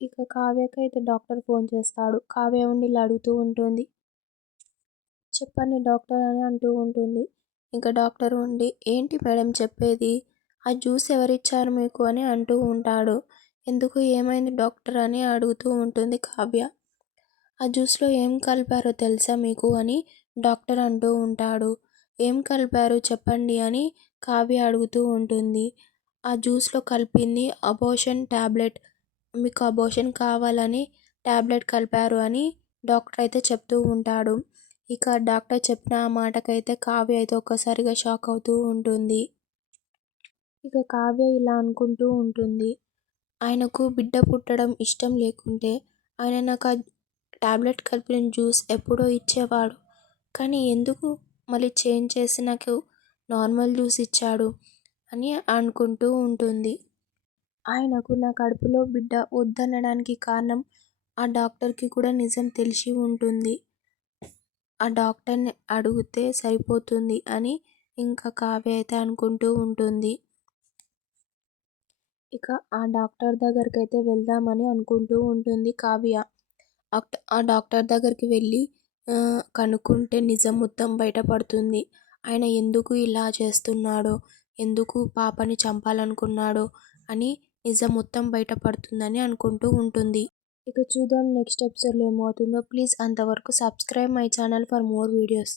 ఇక కావ్యకైతే doctor phone చేస్తాడు. కావ్య ఉండి ఇలా అడుగుతూ ఉంటుంది. చెప్పండి డాక్టర్ అని అంటూ ఉంటుంది. ఇంక డాక్టర్ ఉండి ఏంటి మేడం చెప్పేది? ఆ జ్యూస్ ఎవరిచ్చారు మీకు అని అంటూ ఉంటాడు. ఎందుకు ఏమైంది డాక్టర్ అని అడుగుతూ ఉంటుంది కావ్య. ఆ జ్యూస్లో ఏం కలిపారో తెలుసా మీకు అని డాక్టర్ అంటూ ఉంటాడు. ఏం కలిపారు చెప్పండి అని కావ్య అడుగుతూ ఉంటుంది. ఆ జ్యూస్లో కలిపింది అబోషన్ టాబ్లెట్, మీకు అబోషన్ కావాలని టాబ్లెట్ కలిపారు అని డాక్టర్ అయితే చెప్తూ ఉంటాడు. ఇక డాక్టర్ చెప్పిన ఆ మాటకైతే కావ్య అయితే ఒక్కసారిగా షాక్ అవుతూ ఉంటుంది. ఇక కావ్య ఇలా అనుకుంటూ ఉంటుంది. ఆయనకు బిడ్డ పుట్టడం ఇష్టం లేకుంటే ఆయన నాకు ఆ టాబ్లెట్ కలిపిన జ్యూస్ ఎప్పుడో ఇచ్చేవాడు. కానీ ఎందుకు మళ్ళీ చేంజ్ చేసి నాకు నార్మల్ జ్యూస్ ఇచ్చాడు అని అనుకుంటూ ఉంటుంది. ఆయనకు నా కడుపులో బిడ్డ వద్దనడానికి కారణం ఆ డాక్టర్కి కూడా నిజం తెలిసి ఉంటుంది. ఆ డాక్టర్ని అడిగితే సరిపోతుంది అని ఇంకా కావ్య అయితే అనుకుంటూ ఉంటుంది. ఇక ఆ డాక్టర్ దగ్గరికైతే వెళ్దామని అనుకుంటూ ఉంటుంది కావ్య. ఆ డాక్టర్ దగ్గరికి వెళ్ళి కనుక్కుంటే నిజం మొత్తం బయటపడుతుంది. ఆయన ఎందుకు ఇలా చేస్తున్నాడో, ఎందుకు పాపని చంపాలనుకున్నాడో అని నిజం మొత్తం బయటపడుతుందని అనుకుంటూ ఉంటుంది. ఇక చూద్దాం నెక్స్ట్ ఎపిసోడ్లో ఏమవుతుందో. ప్లీజ్ అంతవరకు subscribe my channel for more videos.